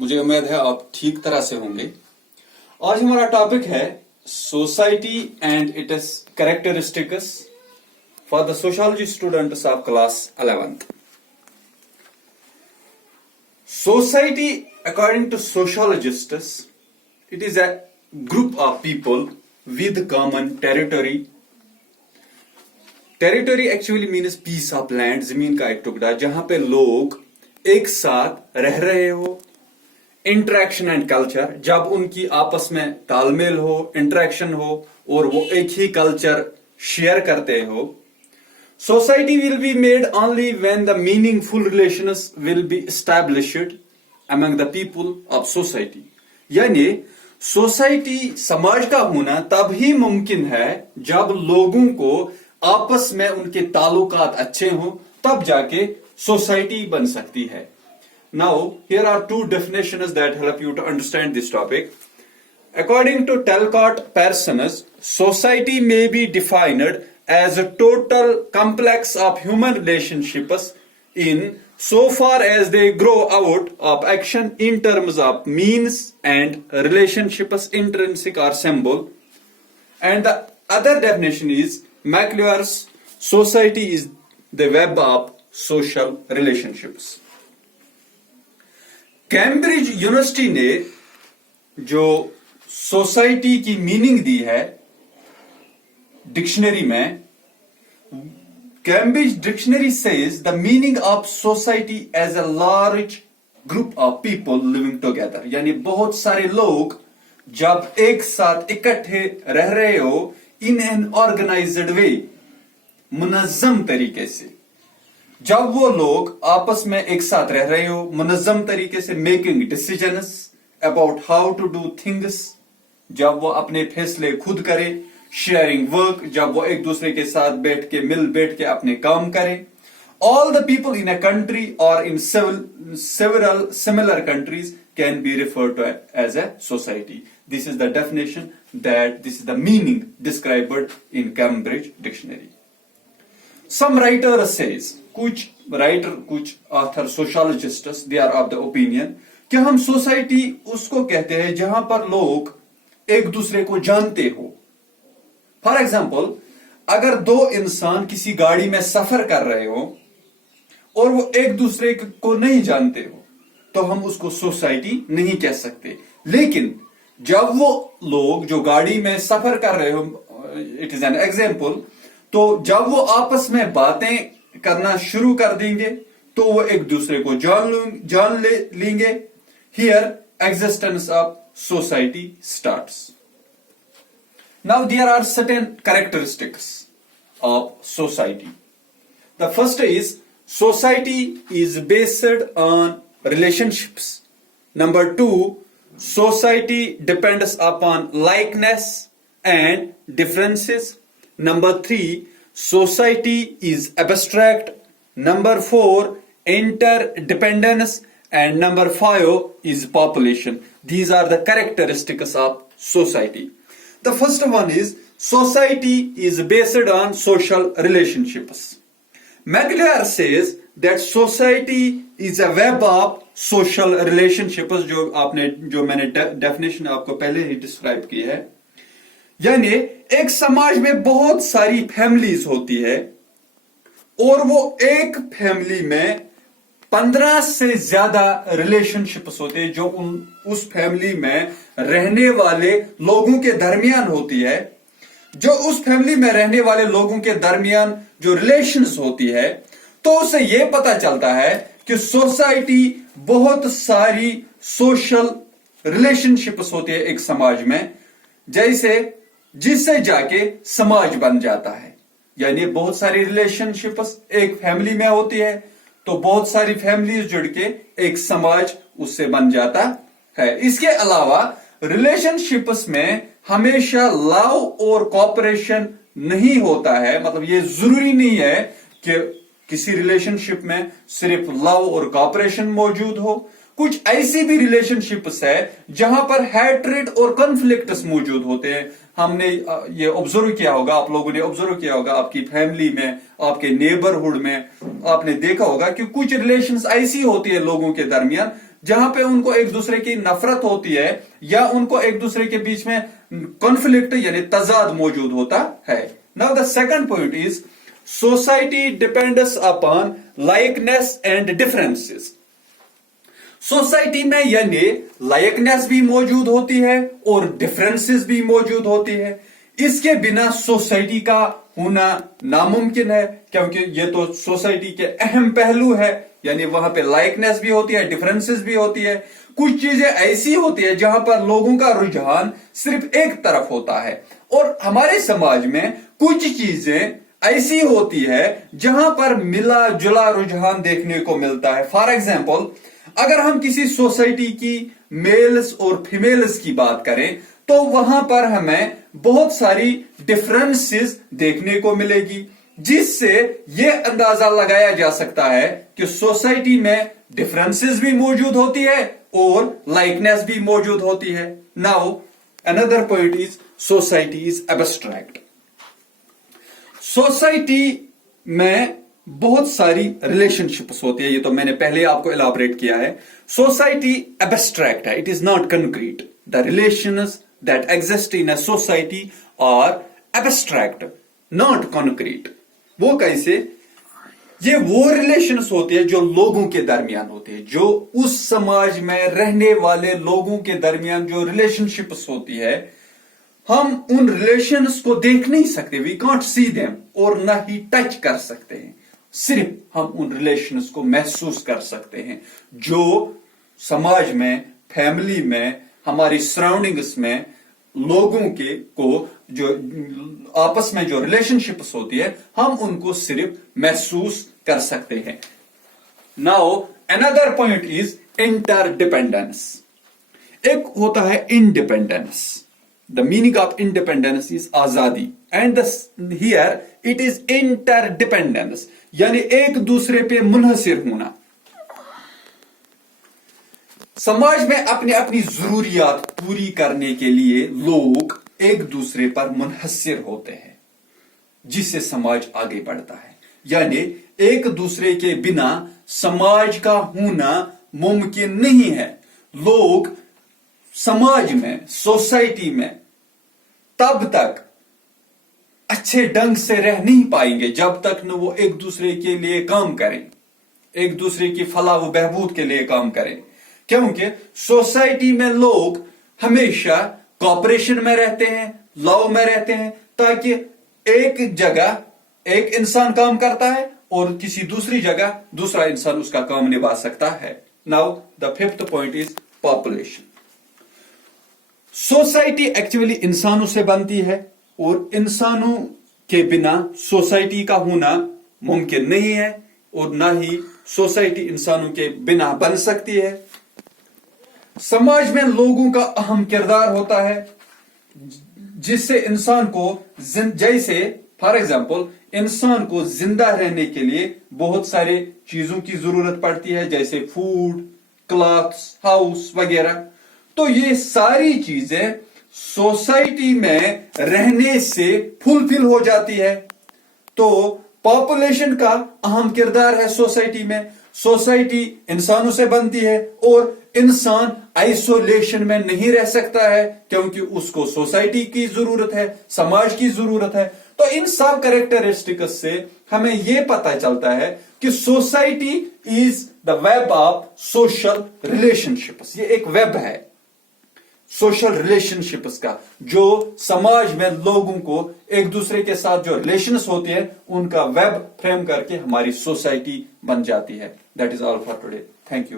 मुझे उम्मीद है आप ठीक तरह से होंगे। आज हमारा टॉपिक है society and it's characteristics for the sociology students of class 11th। Society, according to sociologists, it is a group of people with common territory. Territory actually means piece of land, जमीन का एक टुकड़ा जहां पे लोग एक साथ रह रहे हो। इंटरेक्शन एंड कल्चर, जब उनकी आपस में तालमेल हो, इंटरेक्शन हो और वो एक ही कल्चर शेयर करते हो। Society will be made only when the meaningful relations will be established among the people of society. यानी सोसाइटी समाज का होना तब ही मुमकिन है जब लोगों को आपस में उनके ताल्लुकात अच्छे हों, तब जाके सोसाइटी बन सकती है। Now, here are two definitions that help you to understand this topic. According to Talcott Parsons, society may be defined as a total complex of human relationships in so far as they grow out of action in terms of means and relationships intrinsic or symbol. And the other definition is McLuhan's society is the web of social relationships. Cambridge university ने जो society की meaning दी है dictionary में, Cambridge dictionary says the meaning of society as a large group of people living together, यानी बहुत सारे लोग जब एक साथ इकट्ठे रह रहे हो इन एन ऑर्गेनाइज्ड वे, मुनज्जम तरीके से। जब वो लोग आपस में एक साथ रह रहे हो मुनज्जम तरीके से, making decisions about how to do things, जब वो अपने फैसले खुद करे, शेयरिंग वर्क, जब वो एक दूसरे के साथ बैठ के अपने काम करें। All the people in a country और इन several similar countries can be referred to as a society. This is the definition this is the meaning described in Cambridge Dictionary. Some writer says, कुछ author sociologists they are of the opinion कि हम society उसको कहते हैं जहां पर लोग एक दूसरे को जानते हो। फॉर एग्जाम्पल, अगर दो इंसान किसी गाड़ी में सफर कर रहे हो और वो एक दूसरे को नहीं जानते हो तो हम उसको सोसाइटी नहीं कह सकते। लेकिन जब वो लोग जो गाड़ी में सफर कर रहे हो, इट इज एन एग्जाम्पल, तो जब वो आपस में बातें करना शुरू कर देंगे तो वो एक दूसरे को जान लेंगे। Here existence of society starts. Now there are certain characteristics of society. The first is society is based on relationships. Number 2, society depends upon likeness and differences. Number 3, society is abstract. Number 4, interdependence. And number 5 is population. These are the characteristics of society. The first one is society is based on social relationships. McLuhan says that society is a web of social relationships, जो मैंने definition आपको पहले ही describe की है। यानी एक समाज में बहुत सारी फैमिलीज होती है और वो एक फैमिली में 15 से ज्यादा रिलेशनशिप्स होते हैं जो उस फैमिली में रहने वाले लोगों के दरमियान होती है। जो उस फैमिली में रहने वाले लोगों के दरमियान जो रिलेशंस होती है, तो उससे यह पता चलता है कि सोसाइटी बहुत सारी सोशल रिलेशनशिप्स होती है एक समाज में, जिससे जाके समाज बन जाता है। यानी बहुत सारी रिलेशनशिप्स एक फैमिली में होती है तो बहुत सारी फैमिलीज जुड़ के एक समाज उससे बन जाता है। इसके अलावा रिलेशनशिप्स में हमेशा लव और कोऑपरेशन नहीं होता है। मतलब ये जरूरी नहीं है कि किसी रिलेशनशिप में सिर्फ लव और कोऑपरेशन मौजूद हो। कुछ ऐसी भी रिलेशनशिप्स है जहां पर हैट्रेड और कॉन्फ्लिक्ट्स मौजूद होते हैं। हमने ये ऑब्जर्व किया होगा, आप लोगों ने ऑब्जर्व किया होगा, आपकी फैमिली में, आपके नेबरहुड में आपने देखा होगा कि कुछ रिलेशंस ऐसी होती है लोगों के दरमियान जहां पे उनको एक दूसरे की नफरत होती है या उनको एक दूसरे के बीच में कॉन्फ्लिक्ट यानी तजाद मौजूद होता है. Now the second point is society depends upon likeness and differences. Society में यानी लाइकनेस भी मौजूद होती है और डिफरेंसेस भी मौजूद होती है. इसके बिना सोसाइटी का होना नामुमकिन है, क्योंकि ये तो सोसाइटी के अहम पहलू है. यानी वहां पे लाइकनेस भी होती है, डिफरेंसेस भी होती है. कुछ चीजें ऐसी होती है जहां पर लोगों का रुझान सिर्फ एक तरफ होता है, और हमारे समाज में कुछ चीजें ऐसी होती है जहां पर मिला जुला रुझान देखने को मिलता है. फॉर एग्जाम्पल, अगर हम किसी सोसाइटी की मेल्स और फीमेल्स की बात करें तो वहां पर हमें बहुत सारी डिफरेंसेस देखने को मिलेगी, जिससे यह अंदाजा लगाया जा सकता है कि सोसाइटी में डिफरेंसेस भी मौजूद होती है और लाइकनेस भी मौजूद होती है. Now another point is society is abstract. Society में बहुत सारी रिलेशनशिप्स होती है, ये तो मैंने पहले आपको इलाबरेट किया है. सोसाइटी एब्स्ट्रैक्ट है, it is not concrete. The relations that exist in a society are abstract, not concrete. वो कैसे? ये वो रिलेशंस होती है जो लोगों के दरमियान होती है, जो उस समाज में रहने वाले लोगों के दरमियान जो रिलेशनशिप्स होती है. हम उन रिलेशंस को देख नहीं सकते, वी कांट सी देम, और ना ही टच कर सकते हैं. सिर्फ हम उन रिलेशंस को महसूस कर सकते हैं जो समाज में, फैमिली में, हमारी सराउंडिंग्स में लोगों के को जो आपस में जो रिलेशनशिप्स होती है हम उनको सिर्फ महसूस कर सकते हैं. Now another point is interdependence. एक होता है independence. The meaning of independence is आजादी, and here it is interdependence, यानी एक दूसरे पे मुनहसिर होना. समाज में अपनी अपनी जरूरियात पूरी करने के लिए लोग एक दूसरे पर मुनहसिर होते हैं, जिससे समाज आगे बढ़ता है. यानी एक दूसरे के बिना समाज का होना मुमकिन नहीं है. लोग समाज में, सोसाइटी में तब तक अच्छे ढंग से रह नहीं पाएंगे जब तक न वो एक दूसरे के लिए काम करें, एक दूसरे की फलाह व बहबूद के लिए काम करें. क्योंकि सोसाइटी में लोग हमेशा कॉपरेशन में रहते हैं, लव में रहते हैं, ताकि एक जगह एक इंसान काम करता है और किसी दूसरी जगह दूसरा इंसान उसका काम निभा सकता है. Now the fifth point is population. Society actually इंसानों से बनती है और इंसानों के बिना सोसाइटी का होना मुमकिन नहीं है, और ना ही सोसाइटी इंसानों के बिना बन सकती है. समाज में लोगों का अहम किरदार होता है, जिससे इंसान को जैसे फॉर एग्जाम्पल इंसान को जिंदा रहने के लिए बहुत सारे चीजों की जरूरत पड़ती है, जैसे फूड, क्लॉथ्स, हाउस वगैरह. तो ये सारी चीजें सोसाइटी में रहने से फुलफिल हो जाती है. तो पॉपुलेशन का अहम किरदार है सोसाइटी में. सोसाइटी इंसानों से बनती है और इंसान आइसोलेशन में नहीं रह सकता है, क्योंकि उसको सोसाइटी की जरूरत है, समाज की जरूरत है. तो इन सब कैरेक्टरिस्टिक्स से हमें यह पता चलता है कि society is the web of social relationships. ये एक वेब है सोशल रिलेशनशिप्स का, जो समाज में लोगों को एक दूसरे के साथ जो रिलेशंस होते हैं उनका वेब फ्रेम करके हमारी सोसाइटी बन जाती है. That is all for today. Thank you.